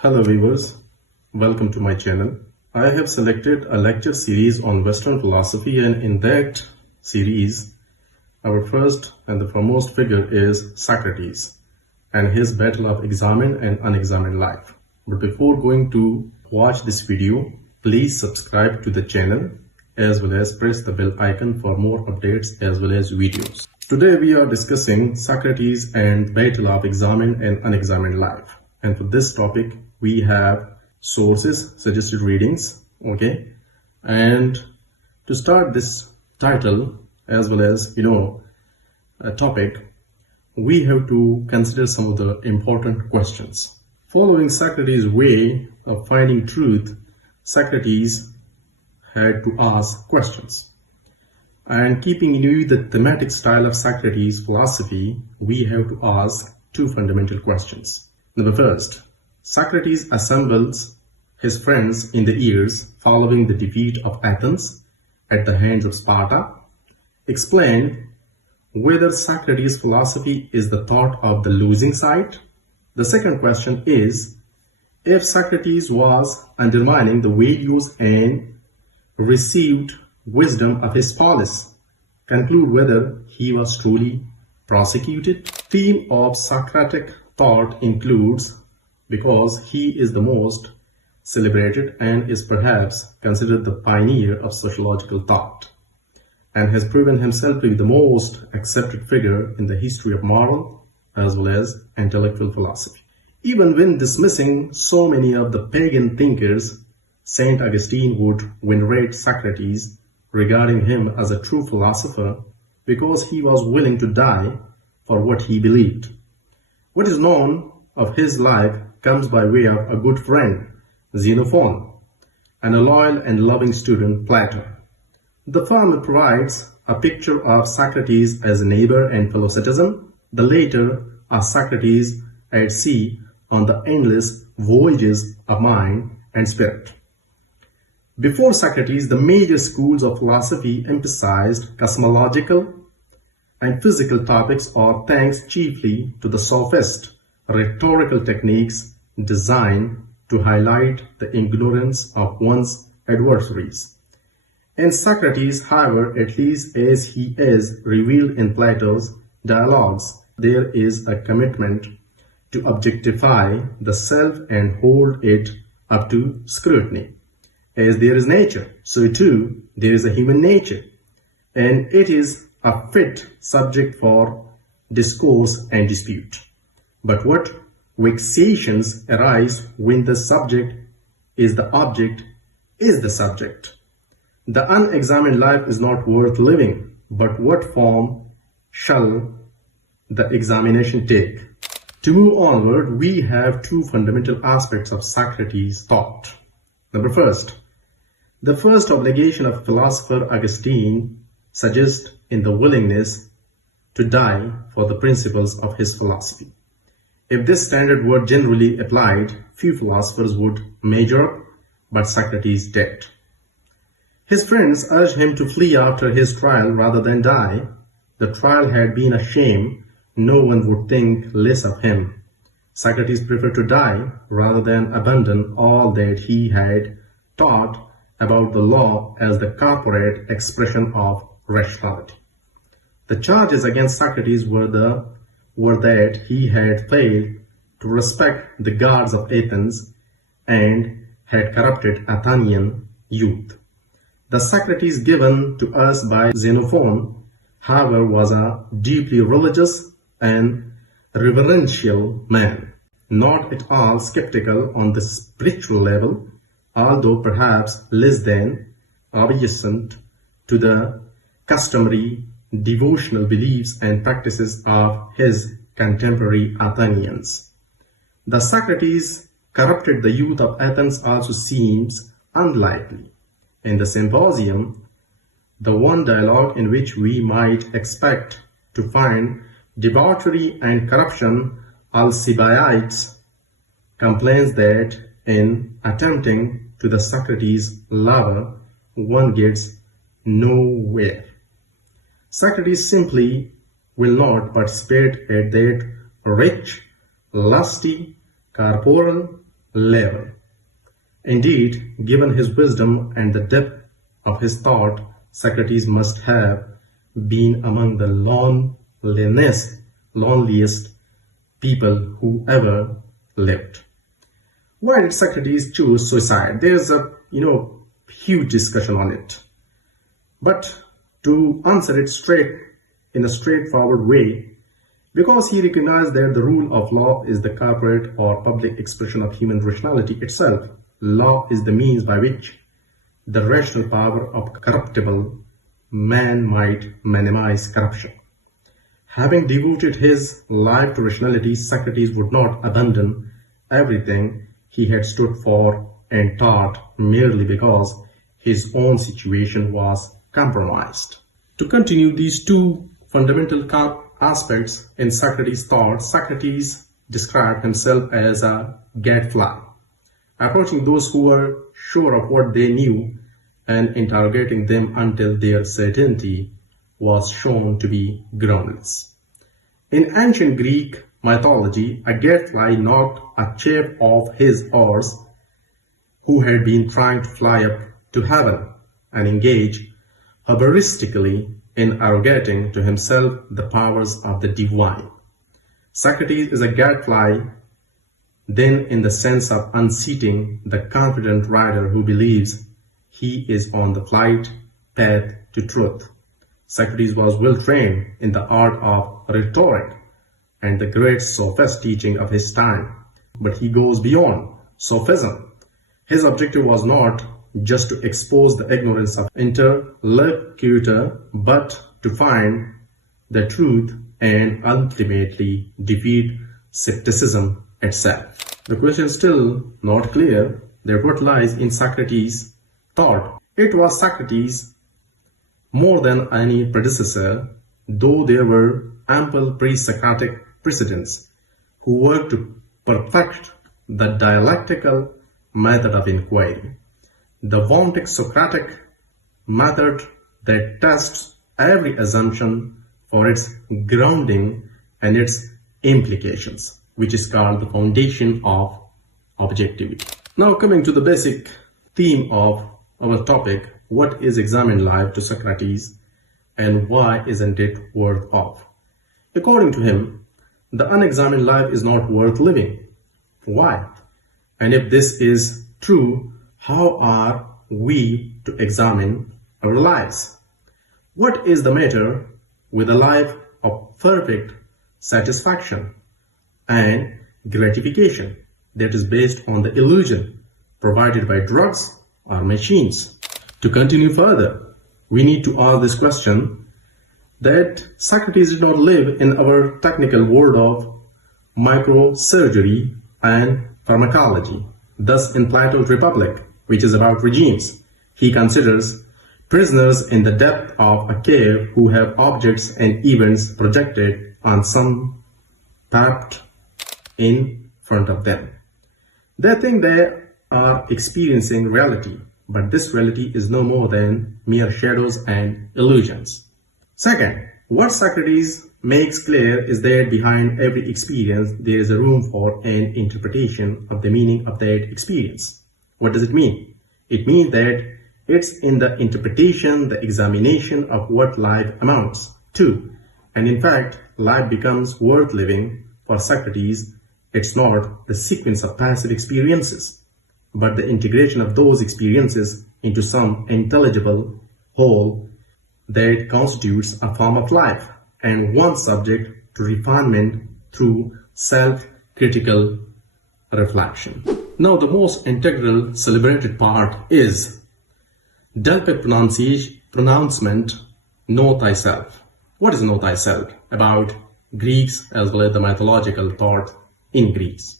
Hello viewers, welcome to my channel. I have selected a lecture series on Western philosophy, and in that series, our first and the foremost figure is Socrates and his battle of examined and unexamined life. But before going to watch this video, please subscribe to the channel as well as press the bell icon for more updates as well as videos. Today we are discussing Socrates and battle of examined and unexamined life. And for this topic, we have sources, suggested readings, okay? And to start this title as well as, a topic, we have to consider some of the important questions. Following Socrates' way of finding truth, Socrates had to ask questions. And keeping in view the thematic style of Socrates' philosophy, we have to ask two fundamental questions. Number first, Socrates assembles his friends in the years following the defeat of Athens at the hands of Sparta. Explain whether Socrates' philosophy is the thought of the losing side. The second question is, if Socrates was undermining the values and received wisdom of his polis, conclude whether he was truly prosecuted. Theme of Socratic thought includes, because he is the most celebrated and is perhaps considered the pioneer of sociological thought, and has proven himself to be the most accepted figure in the history of moral as well as intellectual philosophy. Even when dismissing so many of the pagan thinkers, Saint Augustine would venerate Socrates, regarding him as a true philosopher because he was willing to die for what he believed. What is known of his life comes by way of a good friend, Xenophon, and a loyal and loving student, Plato. The former provides a picture of Socrates as a neighbor and fellow citizen, the latter as Socrates at sea on the endless voyages of mind and spirit. Before Socrates, the major schools of philosophy emphasized cosmological and physical topics, or thanks chiefly to the sophist rhetorical techniques designed to highlight the ignorance of one's adversaries. In Socrates, however, at least as he is revealed in Plato's dialogues, there is a commitment to objectify the self and hold it up to scrutiny. As there is nature, so too there is a human nature, and it is a fit subject for discourse and dispute. But what vexations arise when the subject is the object is the subject. The unexamined life is not worth living, but what form shall the examination take? To move onward, we have two fundamental aspects of Socrates' thought. Number first, the first obligation of philosopher Augustine suggests in the willingness to die for the principles of his philosophy. If this standard were generally applied, few philosophers would measure up, but Socrates did. His friends urged him to flee after his trial rather than die. The trial had been a shame, no one would think less of him. Socrates preferred to die rather than abandon all that he had taught about the law as the corporate expression of rationality. The charges against Socrates were that he had failed to respect the gods of Athens and had corrupted Athenian youth. The Socrates given to us by Xenophon, however, was a deeply religious and reverential man, not at all skeptical on the spiritual level, although perhaps less than obedient to the customary devotional beliefs and practices of his contemporary Athenians. The Socrates corrupted the youth of Athens also seems unlikely. In the Symposium, the one dialogue in which we might expect to find debauchery and corruption, Alcibiades complains that in attempting to the Socrates lover, one gets nowhere. Socrates simply will not participate at that rich, lusty, corporal, level. Indeed, given his wisdom and the depth of his thought, Socrates must have been among the loneliest people who ever lived. Why did Socrates choose suicide? There's a huge discussion on it. But to answer it in a straightforward way, because he recognized that the rule of law is the corporate or public expression of human rationality itself. Law is the means by which the rational power of corruptible man might minimize corruption. Having devoted his life to rationality, Socrates would not abandon everything he had stood for and taught merely because his own situation was compromised. To continue these two fundamental aspects in Socrates' thought, Socrates described himself as a gadfly, approaching those who were sure of what they knew and interrogating them until their certainty was shown to be groundless. In ancient Greek mythology, a gadfly knocked a chef off his horse who had been trying to fly up to heaven and engage hubristically in arrogating to himself the powers of the divine. Socrates is a gadfly then in the sense of unseating the confident rider who believes he is on the flight path to truth. Socrates was well trained in the art of rhetoric and the great sophist teaching of his time, but he goes beyond sophism. His objective was not just to expose the ignorance of interlocutor, but to find the truth and ultimately defeat skepticism itself. The question is still not clear that what lies in Socrates' thought. It was Socrates more than any predecessor, though there were ample pre-Socratic precedents who worked to perfect the dialectical method of inquiry. The Vaunted Socratic method that tests every assumption for its grounding and its implications, which is called the foundation of objectivity. Now coming to the basic theme of our topic, what is examined life to Socrates and why isn't it worth of? According to him, the unexamined life is not worth living. Why? And if this is true, how are we to examine our lives? What is the matter with a life of perfect satisfaction and gratification that is based on the illusion provided by drugs or machines? To continue further, we need to ask this question that Socrates did not live in our technical world of microsurgery and pharmacology. Thus, in Plato's Republic, which is about regimes, he considers prisoners in the depth of a cave who have objects and events projected on some parapet in front of them. They think they are experiencing reality, but this reality is no more than mere shadows and illusions. Second, what Socrates makes clear is that behind every experience there is a room for an interpretation of the meaning of that experience. What does it mean? It means that it's in the interpretation, the examination of what life amounts to. And in fact, life becomes worth living for Socrates. It's not the sequence of passive experiences, but the integration of those experiences into some intelligible whole that constitutes a form of life, and one subject to refinement through self-critical reflection. Now the most integral celebrated part is Delphic pronouncement, know thyself. What is know thyself? About Greeks as well as the mythological thought in Greece.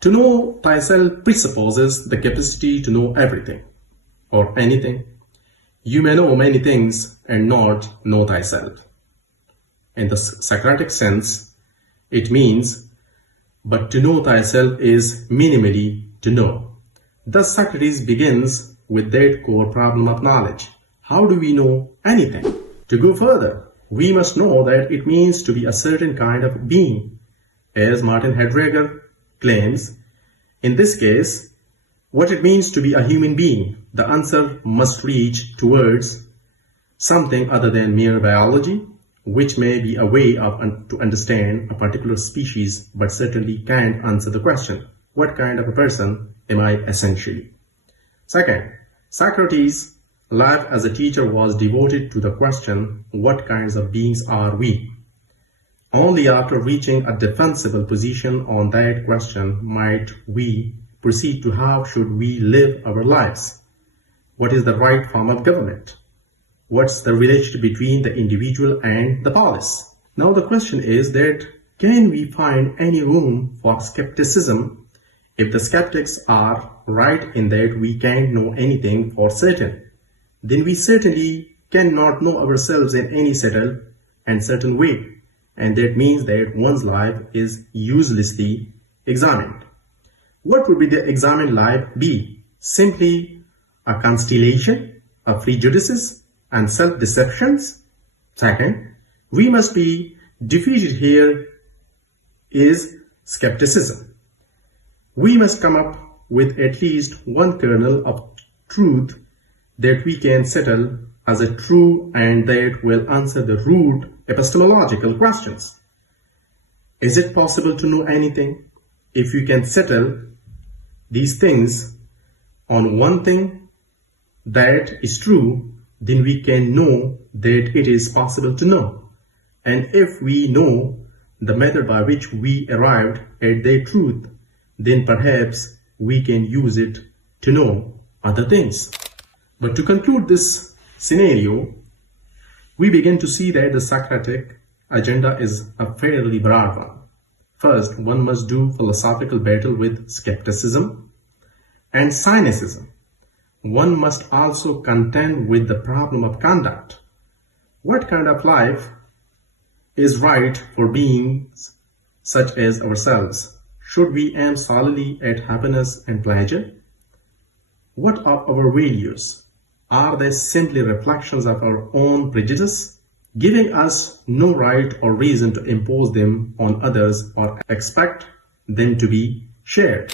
To know thyself presupposes the capacity to know everything or anything. You may know many things and not know thyself. In the Socratic sense, it means, but to know thyself is minimally to know. Thus Socrates begins with that core problem of knowledge. How do we know anything? To go further, we must know that it means to be a certain kind of being. As Martin Heidegger claims, In this case, what it means to be a human being, the answer must reach towards something other than mere biology, which may be a way to understand a particular species, but certainly can't answer the question, what kind of a person am I essentially? Second, Socrates' life as a teacher was devoted to the question, what kinds of beings are we? Only after reaching a defensible position on that question might we proceed to how should we live our lives. What is the right form of government? What's the relationship between the individual and the polis? Now the question is that, can we find any room for skepticism if the skeptics are right in that we can't know anything for certain? Then we certainly cannot know ourselves in any settled and certain way, and that means that one's life is uselessly examined. What would be the examined life be? Simply a constellation of prejudices and self-deceptions? Second, we must be defeated here is skepticism. We must come up with at least one kernel of truth that we can settle as a true and that will answer the root epistemological questions. Is it possible to know anything? If you can settle these things on one thing that is true, then we can know that it is possible to know. And if we know the method by which we arrived at the truth, then perhaps we can use it to know other things. But to conclude this scenario, we begin to see that the Socratic agenda is a fairly broad one. First, one must do philosophical battle with skepticism and cynicism. One must also contend with the problem of conduct. What kind of life is right for beings such as ourselves? Should we aim solely at happiness and pleasure? What are our values? Are they simply reflections of our own prejudice, giving us no right or reason to impose them on others or expect them to be shared?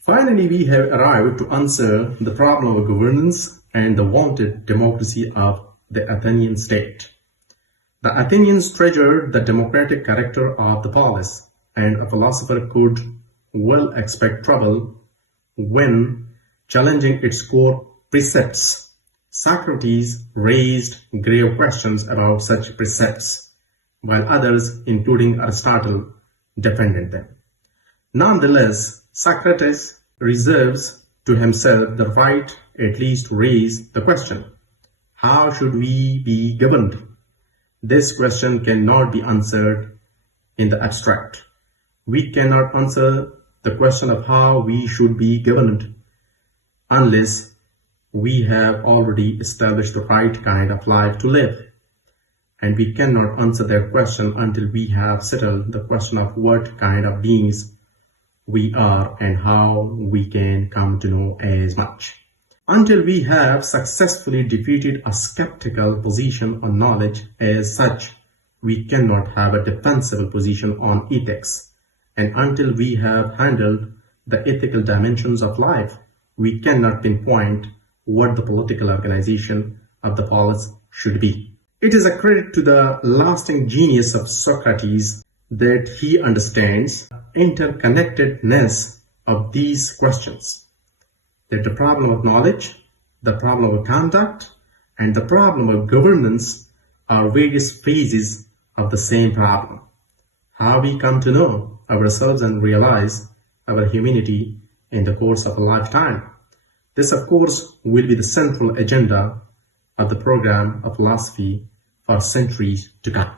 Finally, we have arrived to answer the problem of governance and the vaunted democracy of the Athenian state. The Athenians treasured the democratic character of the polis, and a philosopher could well expect trouble when challenging its core precepts. Socrates raised grave questions about such precepts, while others, including Aristotle, defended them. Nonetheless, Socrates reserves to himself the right at least to raise the question, how should we be governed? This question cannot be answered in the abstract. We cannot answer the question of how we should be governed unless we have already established the right kind of life to live. And we cannot answer that question until we have settled the question of what kind of beings we are and how we can come to know as much. Until we have successfully defeated a skeptical position on knowledge as such, we cannot have a defensible position on ethics. And until we have handled the ethical dimensions of life, we cannot pinpoint what the political organization of the polis should be. It is a credit to the lasting genius of Socrates that he understands the interconnectedness of these questions, that the problem of knowledge, the problem of conduct, and the problem of governance are various phases of the same problem. How we come to know ourselves and realize our humanity in the course of a lifetime. This, of course, will be the central agenda of the program of philosophy for centuries to come.